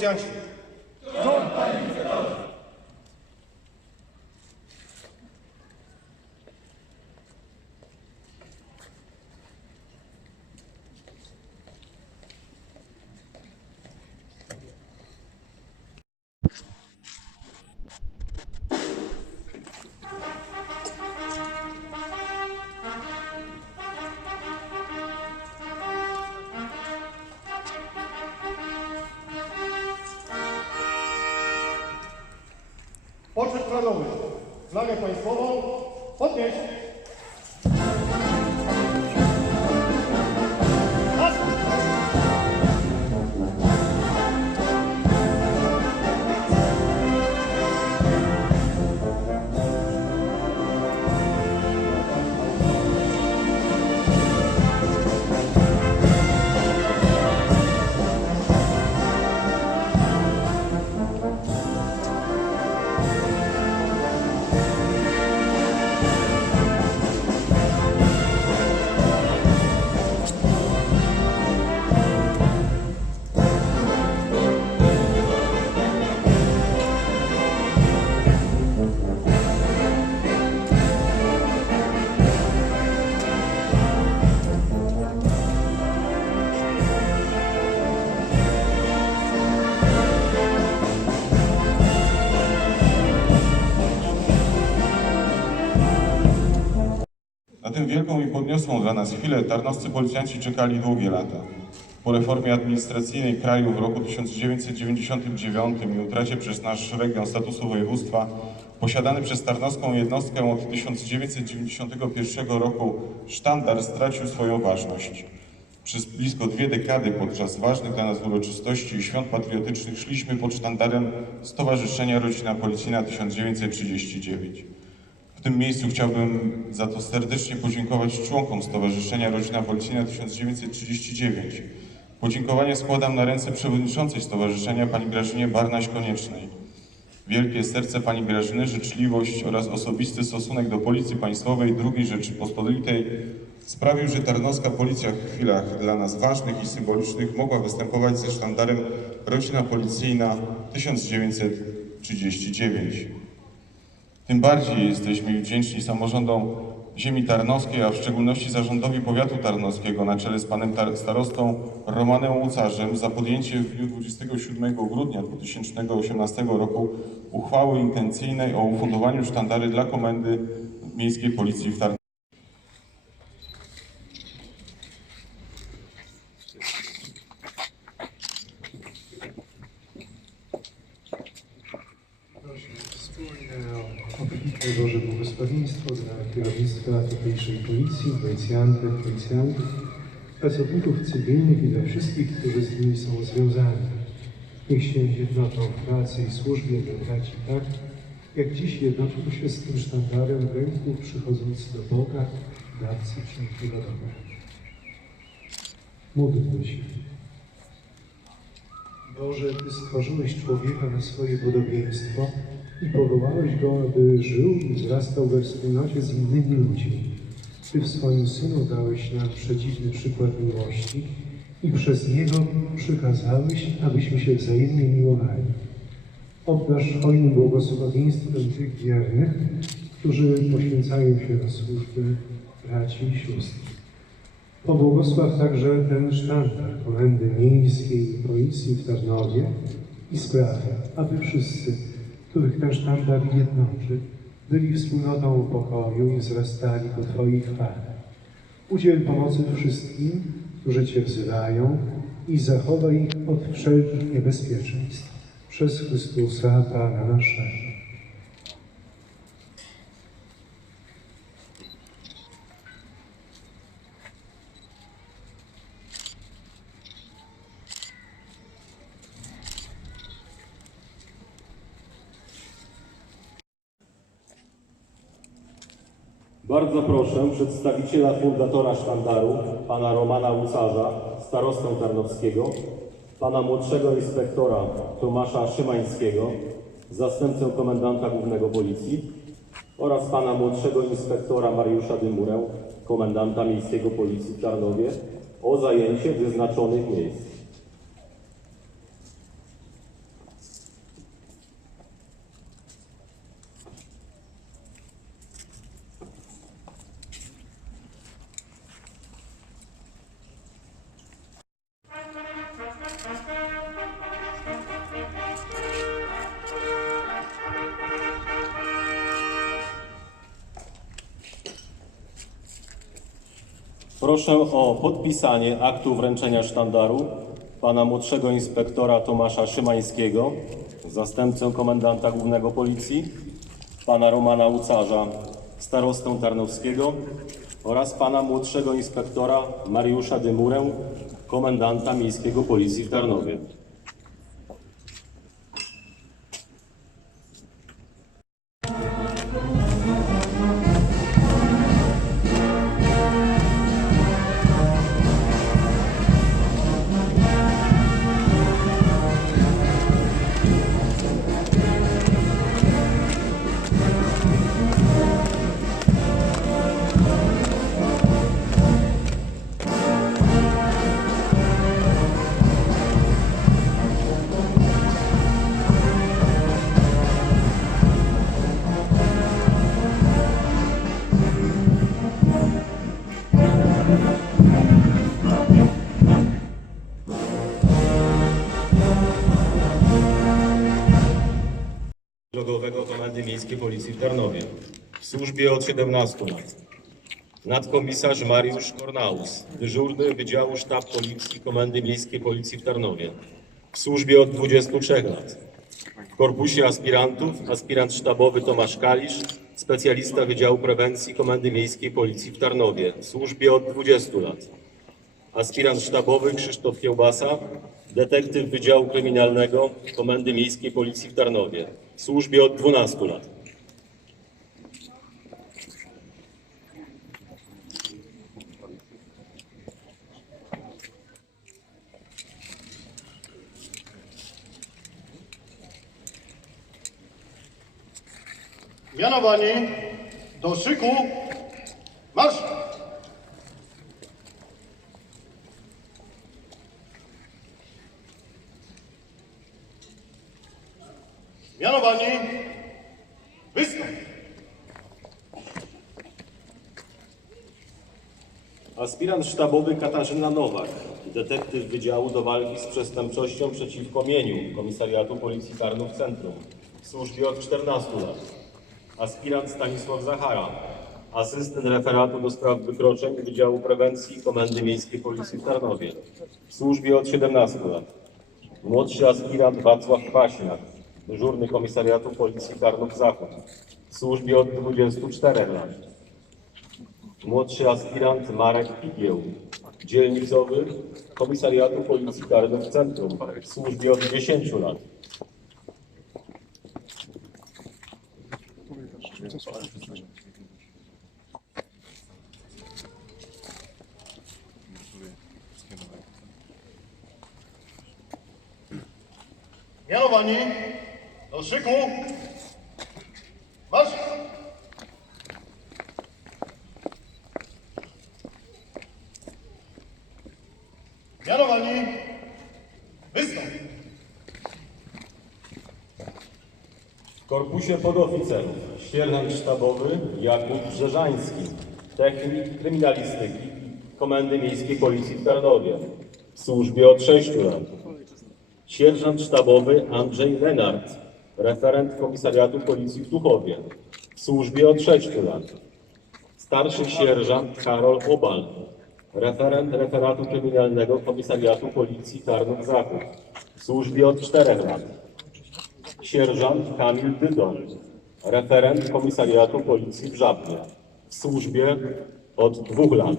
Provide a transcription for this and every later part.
policjanci! Poczet planowy. Flagę państwową podnieść. Na wielką i podniosłą dla nas chwilę tarnowscy policjanci czekali długie lata. Po reformie administracyjnej kraju w roku 1999 i utracie przez nasz region statusu województwa, posiadany przez tarnowską jednostkę od 1991 roku sztandar stracił swoją ważność. Przez blisko dwie dekady podczas ważnych dla nas uroczystości i świąt patriotycznych szliśmy pod sztandarem Stowarzyszenia Rodzina Policyjna 1939. W tym miejscu chciałbym za to serdecznie podziękować członkom Stowarzyszenia Rodzina Policyjna 1939. Podziękowania składam na ręce przewodniczącej Stowarzyszenia pani Grażynie Barnaś-Koniecznej. Wielkie serce pani Grażyny, życzliwość oraz osobisty stosunek do Policji Państwowej II Rzeczypospolitej sprawił, że Tarnowska Policja w chwilach dla nas ważnych i symbolicznych mogła występować ze sztandarem Rodzina Policyjna 1939. Tym bardziej jesteśmy wdzięczni samorządom ziemi tarnowskiej, a w szczególności zarządowi powiatu tarnowskiego na czele z panem tar- starostą Romanem Łucarzem za podjęcie w dniu 27 grudnia 2018 roku uchwały intencyjnej o ufundowaniu sztandary dla Komendy Miejskiej Policji w Tarnowie. Wspólnie o obfite Boże błogosławieństwo dla kierownictwa tutejszej policji, policjantów, policjantów, pracowników cywilnych i dla wszystkich, którzy z nimi są związani. Niech się jednoczą w pracy i służbie braci tak, jak dziś jednoczył się z tym sztandarem w ręku, przychodząc do Boga, dawcy wszelkiego dobra. Módlmy się. Boże, Ty stworzyłeś człowieka na swoje podobieństwo i powołałeś go, aby żył i wzrastał we wspólnocie z innymi ludźmi. Ty w swoim Synu dałeś nam przedziwny przykład miłości i przez Niego przykazałeś, abyśmy się wzajemnie miłowali. Obdarz hojnym błogosławieństwem tych wiernych, którzy poświęcają się na służbę braci i sióstr. Pobłogosław także ten sztandar Komendy Miejskiej Policji w Tarnowie i spraw, aby wszyscy, których ten sztandar jednoczy, byli wspólnotą pokoju i wzrastali ku Twojej chwale. Udziel pomocy wszystkim, którzy Cię wzywają i zachowaj ich od wszelkich niebezpieczeństw. Przez Chrystusa Pana naszego. Bardzo proszę przedstawiciela fundatora sztandaru, pana Romana Łucarza, starostę tarnowskiego, pana młodszego inspektora Tomasza Szymańskiego, zastępcę komendanta głównego policji oraz pana młodszego inspektora Mariusza Dymurę, komendanta miejskiego policji w Tarnowie o zajęcie wyznaczonych miejsc. Proszę o podpisanie aktu wręczenia sztandaru pana młodszego inspektora Tomasza Szymańskiego, zastępcę komendanta głównego policji, pana Romana Ucarza, starostę Tarnowskiego oraz pana młodszego inspektora Mariusza Dymurę, komendanta miejskiego policji w Tarnowie. Miejskiej Policji w Tarnowie. W służbie od 17 lat. Nadkomisarz Mariusz Kornaus, dyżurny Wydziału Sztab Policji Komendy Miejskiej Policji w Tarnowie. W służbie od 23 lat. W korpusie aspirantów aspirant sztabowy Tomasz Kalisz, specjalista Wydziału Prewencji Komendy Miejskiej Policji w Tarnowie. W służbie od 20 lat aspirant sztabowy Krzysztof Kiełbasa, detektyw Wydziału Kryminalnego Komendy Miejskiej Policji w Tarnowie. W służbie od 12 lat. Mianowani do szyku. Marsz! Mianowani wystąp. Aspirant sztabowy Katarzyna Nowak, detektyw Wydziału do Walki z Przestępczością przeciwko Mieniu Komisariatu Policji Tarnów Centrum. W służbie od 14 lat. Aspirant Stanisław Zachara, asystent referatu do spraw wykroczeń Wydziału Prewencji Komendy Miejskiej Policji w Tarnowie. W służbie od 17 lat. Młodszy aspirant Wacław Kwaśniak, dyżurny Komisariatu Policji Tarnów Zachód. W służbie od 24 lat. Młodszy aspirant Marek Pigieł, dzielnicowy Komisariatu Policji Tarnów Centrum w służbie od 10 lat. Mianowani do szyku. Marsz! Mianowani wystąp. W korpusie podoficerów sierżant sztabowy Jakub Brzeżański, technik kryminalistyki Komendy Miejskiej Policji w Tarnowie w służbie od 6 lat. Sierżant sztabowy Andrzej Lenart, referent Komisariatu Policji w Tuchowie w służbie od 6 lat. Starszy sierżant Karol Obal, referent referatu kryminalnego Komisariatu Policji Tarnów Zachód w służbie od 4 lat. Sierżant Kamil Dydon, referent Komisariatu Policji w Żabnie, w służbie od dwóch lat.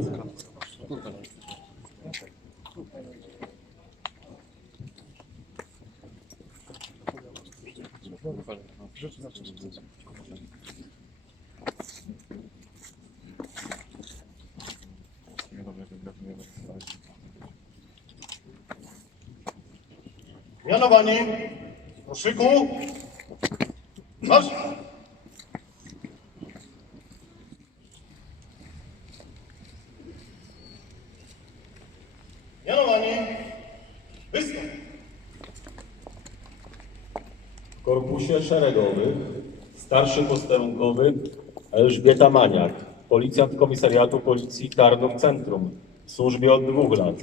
Mianowani do szyku. Marsz! Mianowani wystąp. W korpusie szeregowym starszy posterunkowy Elżbieta Maniak, policjant Komisariatu Policji Tarnów Centrum, w służbie od dwóch lat.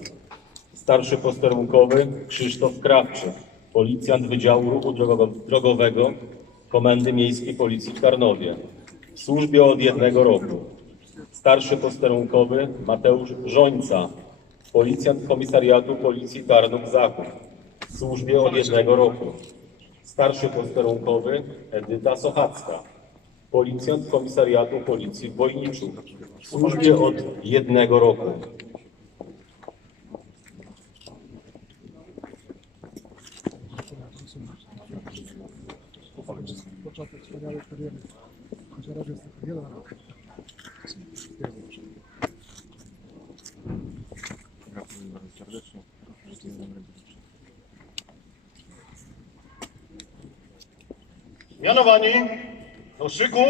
Starszy posterunkowy Krzysztof Krawczyk, policjant Wydziału Ruchu Drogowego Komendy Miejskiej Policji w Tarnowie, w służbie od jednego roku. Starszy posterunkowy Mateusz Żońca, policjant Komisariatu Policji Tarnów Zachód, w służbie od jednego roku. Starszy posterunkowy Edyta Sochacka, policjant Komisariatu Policji w Wojniczu, w służbie od jednego roku. Szyku.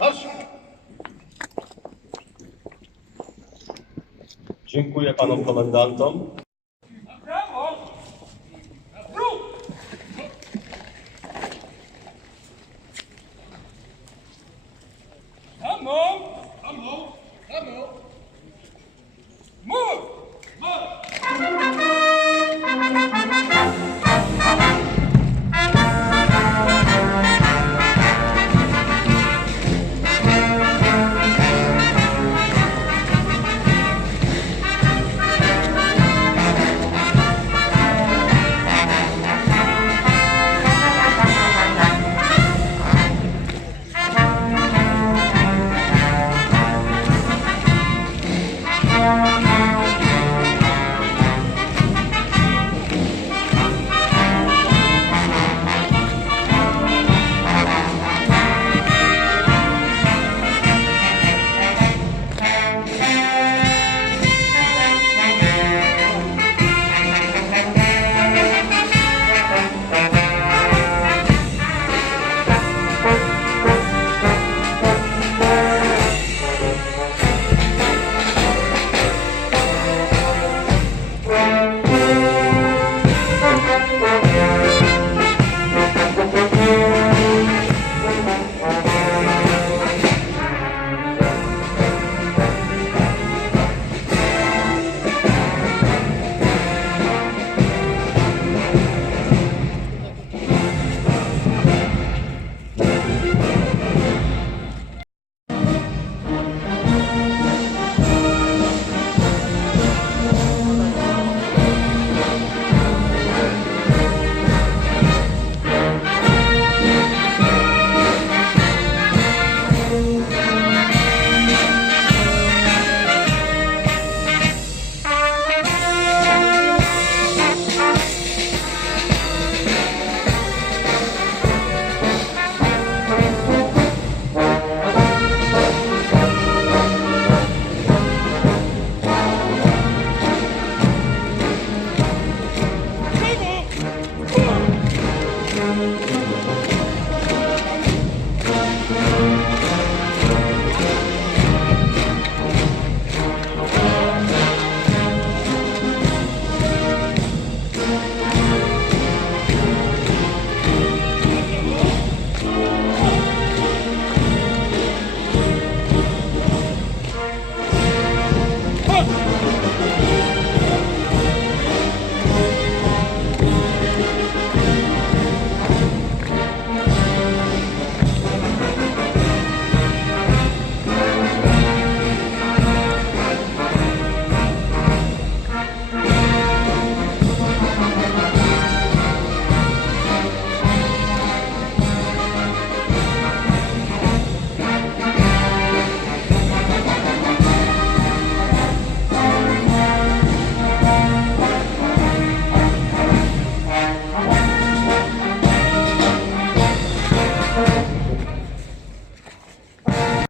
Marsz! Dziękuję panom komendantom.